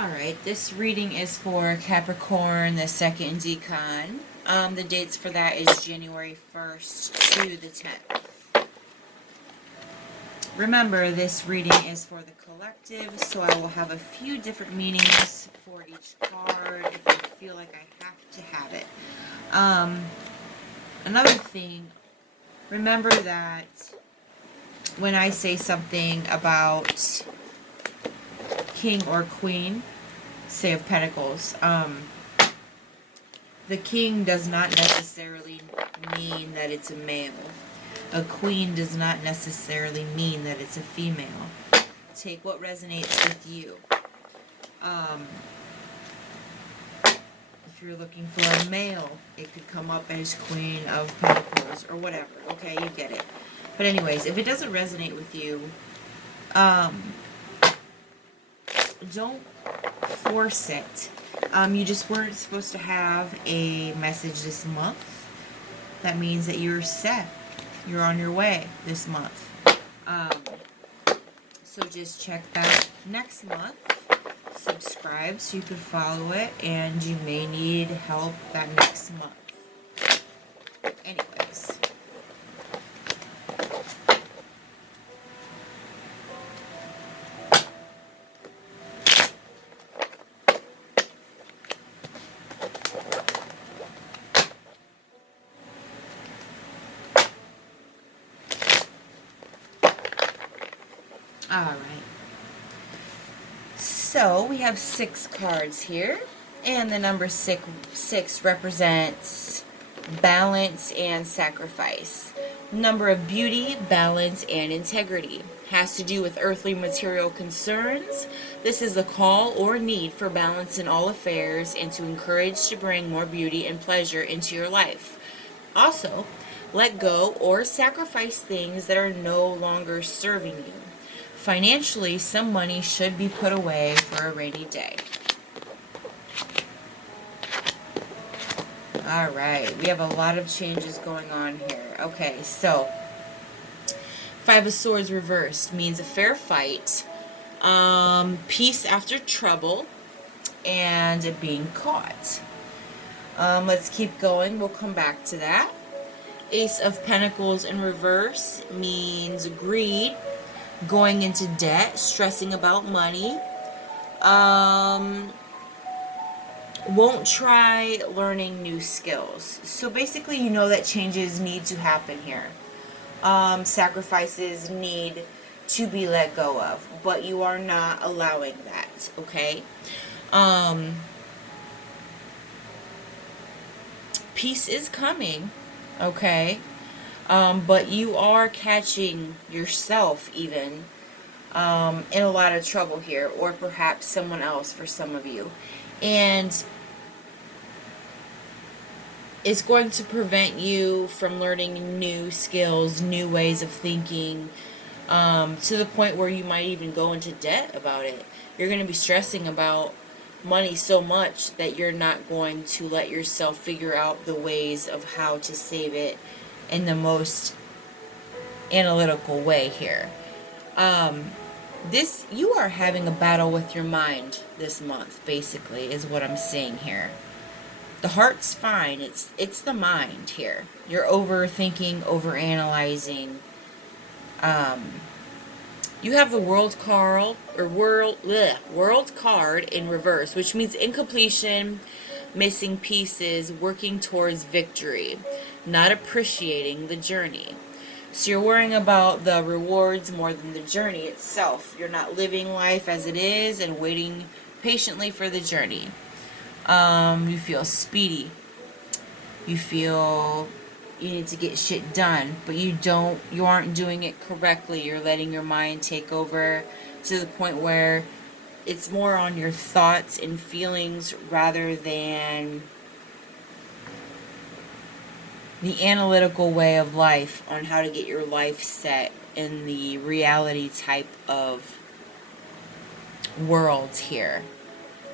Alright, this reading is for Capricorn, the second Decan. The dates for that is January 1st to the 10th. Remember, this reading is for the collective, so I will have a few different meanings for each card if I feel like I have to have it. Another thing, remember that when I say something about King or Queen, say of Pentacles, the king does not necessarily mean that it's a male. A queen does not necessarily mean that it's a female. Take what resonates with you. If you're looking for a male, it could come up as Queen of Pentacles or whatever. Okay, you get it. But anyways, if it doesn't resonate with you, don't force it. You just weren't supposed to have a message this month. That means that you're set. You're on your way this month. So just check back next month. Subscribe so you can follow it, and you may need help that next month. Anyways. Alright. So we have 6 cards here, and the number 6 represents balance and sacrifice. Number of beauty, balance, and integrity. Has to do with earthly material concerns. This is a call or need for balance in all affairs and to encourage to bring more beauty and pleasure into your life. Also, let go or sacrifice things that are no longer serving you. Financially, some money should be put away for a rainy day. Alright, we have a lot of changes going on here. Okay, so 5 of Swords reversed means a fair fight, peace after trouble, and being caught. Let's keep going. We'll come back to that. Ace of Pentacles in reverse means greed, going into debt, stressing about money. Won't try learning new skills. So basically, you know that changes need to happen here. Sacrifices need to be let go of, but you are not allowing that, okay? Peace is coming, okay? But you are catching yourself even in a lot of trouble here, or perhaps someone else for some of you. And it's going to prevent you from learning new skills, new ways of thinking, to the point where you might even go into debt about it. You're going to be stressing about money so much that you're not going to let yourself figure out the ways of how to save it in the most analytical way here. You are having a battle with your mind this month, basically, is what I'm saying here. The heart's fine. It's the mind here. You're overthinking, overanalyzing. You have the world card in reverse, which means incompletion, missing pieces, working towards victory, not appreciating the journey. So you're worrying about the rewards more than the journey itself. You're not living life as it is and waiting patiently for the journey. You feel speedy. You feel you need to get shit done, but you aren't doing it correctly. You're letting your mind take over to the point where it's more on your thoughts and feelings rather than the analytical way of life on how to get your life set in the reality type of world here.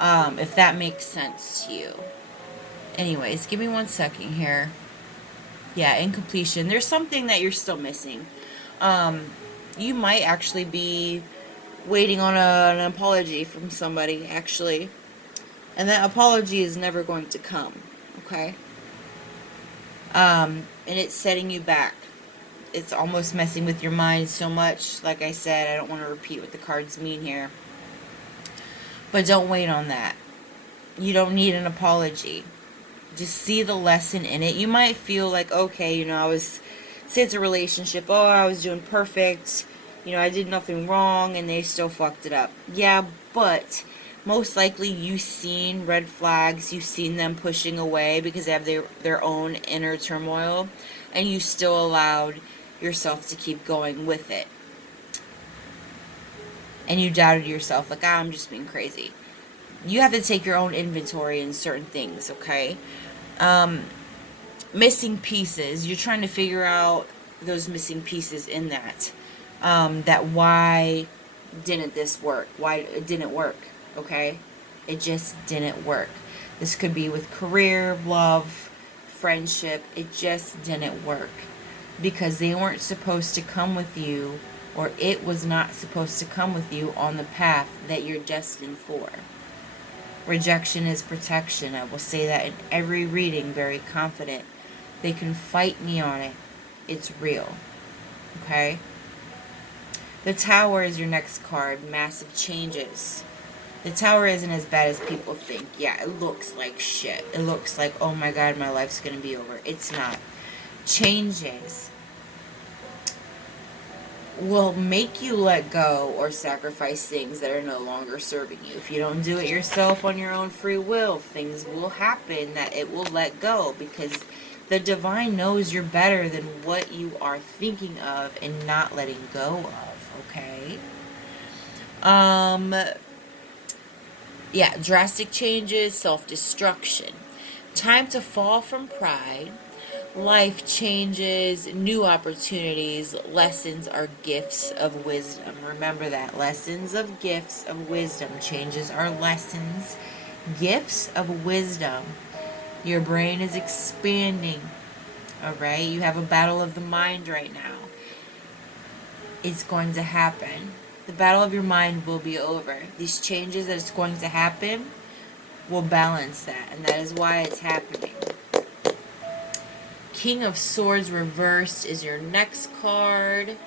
If that makes sense to you. Anyways, give me 1 second here. Yeah, incompletion. There's something that you're still missing. You might actually be waiting on an apology from somebody, actually. And that apology is never going to come, okay? And it's setting you back. It's almost messing with your mind so much. Like I said, I don't want to repeat what the cards mean here. But don't wait on that. You don't need an apology. Just see the lesson in it. You might feel like, okay, say it's a relationship, oh, I was doing perfect, I did nothing wrong, and they still fucked it up. Yeah, but most likely you've seen red flags, you've seen them pushing away because they have their own inner turmoil, and you still allowed yourself to keep going with it. And you doubted yourself, like, I'm just being crazy. You have to take your own inventory in certain things, okay? Missing pieces. You're trying to figure out those missing pieces in that. That why didn't this work? Why it didn't work, okay? It just didn't work. This could be with career, love, friendship. It just didn't work. Because they weren't supposed to come with you, or it was not supposed to come with you on the path that you're destined for. Rejection is protection. I will say that in every reading, very confident. They can fight me on it. It's real. Okay? The Tower is your next card. Massive changes. The Tower isn't as bad as people think. Yeah, it looks like shit. It looks like, oh my god, my life's going to be over. It's not. Changes will make you let go or sacrifice things that are no longer serving you. If you don't do it yourself on your own free will, things will happen that it will let go, because the divine knows you're better than what you are thinking of and not letting go of, okay? Yeah, drastic changes, self-destruction. Time to fall from pride. Life changes, new opportunities, lessons are gifts of wisdom. Remember that. Lessons of gifts of wisdom. Changes are lessons, gifts of wisdom. Your brain is expanding. Alright? You have a battle of the mind right now. It's going to happen. The battle of your mind will be over. These changes that it's going to happen will balance that. And that is why it's happening. King of Swords reversed is your next card,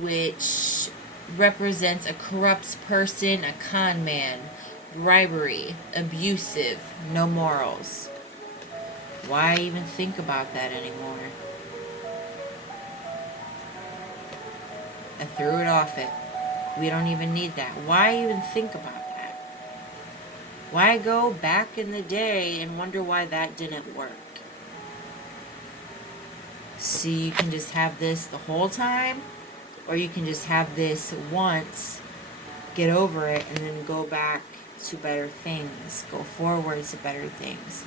which represents a corrupt person, a con man, bribery, abusive, no morals. Why even think about that anymore? I threw it off it. We don't even need that. Why even think about that? Why go back in the day and wonder why that didn't work? See, you can just have this the whole time, or you can just have this once, get over it, and then go back to better things, go forward to better things.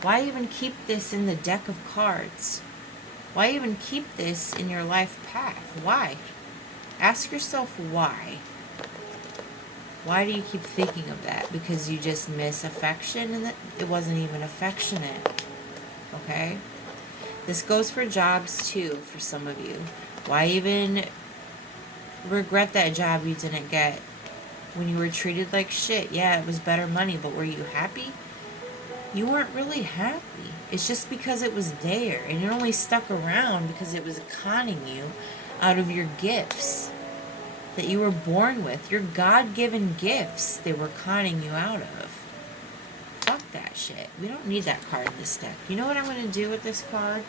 Why even keep this in the deck of cards? Why even keep this in your life path? Why? Ask yourself why. Why do you keep thinking of that? Because you just miss affection, and it wasn't even affectionate. Okay? This goes for jobs too, for some of you. Why even regret that job you didn't get when you were treated like shit? Yeah, it was better money, but were you happy? You weren't really happy. It's just because it was there, and it only stuck around because it was conning you out of your gifts that you were born with. Your God-given gifts they were conning you out of. Fuck that shit. We don't need that card in this deck. You know what I'm going to do with this card?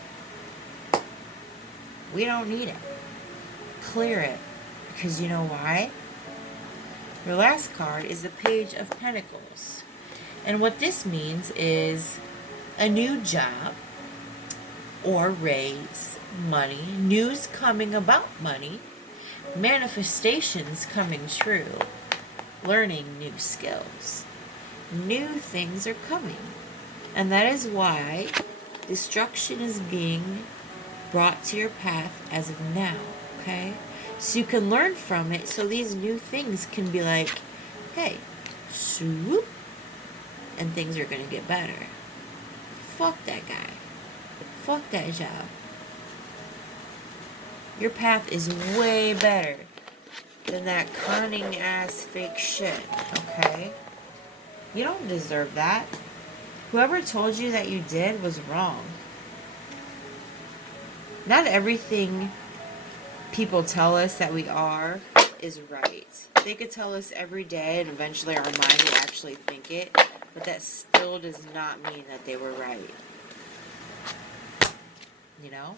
We don't need it. Clear it. Because you know why? Your last card is the Page of Pentacles. And what this means is a new job or raise, money, news coming about money, manifestations coming true, learning new skills. New things are coming. And that is why destruction is being brought to your path as of now, okay? So you can learn from it, so these new things can be like, hey, swoop, and things are going to get better. Fuck that guy. Fuck that job. Your path is way better than that conning ass fake shit, okay? You don't deserve that. Whoever told you that you did was wrong. Not everything people tell us that we are is right. They could tell us every day and eventually our mind will actually think it, but that still does not mean that they were right. You know?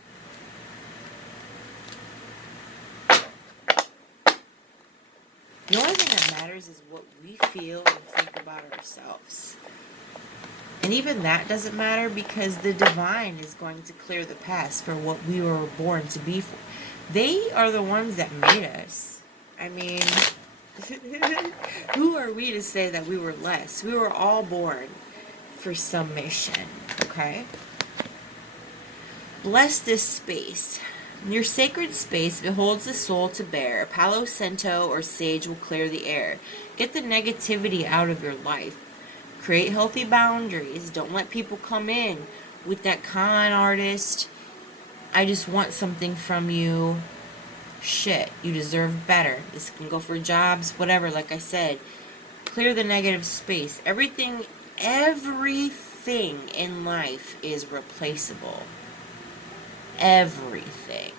The only thing that matters is what we feel and think about ourselves. And even that doesn't matter because the divine is going to clear the past for what we were born to be for. They are the ones that made us. I mean, who are we to say that we were less? We were all born for some mission, okay? Bless this space. Your sacred space beholds the soul to bear. Palo Santo or sage will clear the air. Get the negativity out of your life. Create healthy boundaries. Don't let people come in with that con artist, I just want something from you. Shit, you deserve better. This can go for jobs, whatever, like I said. Clear the negative space. Everything in life is replaceable. Everything,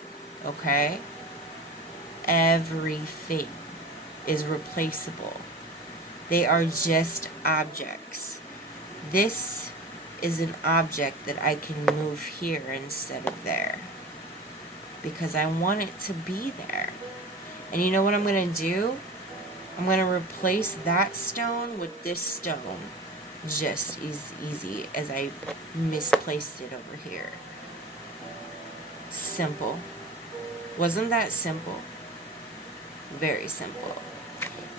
okay? Everything is replaceable. They are just objects. This is an object that I can move here instead of there. Because I want it to be there. And you know what I'm going to do? I'm going to replace that stone with this stone. Just as easy as I misplaced it over here. Simple. Wasn't that simple? Very simple.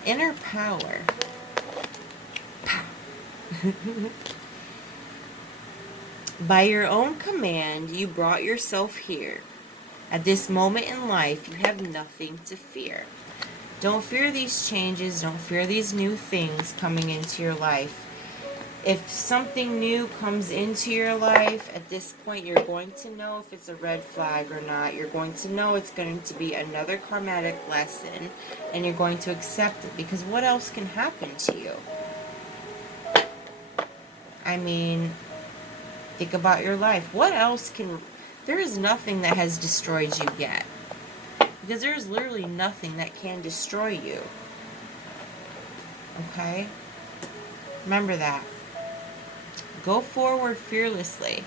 Inner power. Pow. By your own command, you brought yourself here. At this moment in life, you have nothing to fear. Don't fear these changes. Don't fear these new things coming into your life. If something new comes into your life, at this point, you're going to know if it's a red flag or not. You're going to know it's going to be another karmatic lesson, and you're going to accept it, because what else can happen to you? I mean, think about your life. What else can... There is nothing that has destroyed you yet. Because there is literally nothing that can destroy you. Okay? Remember that. Go forward fearlessly.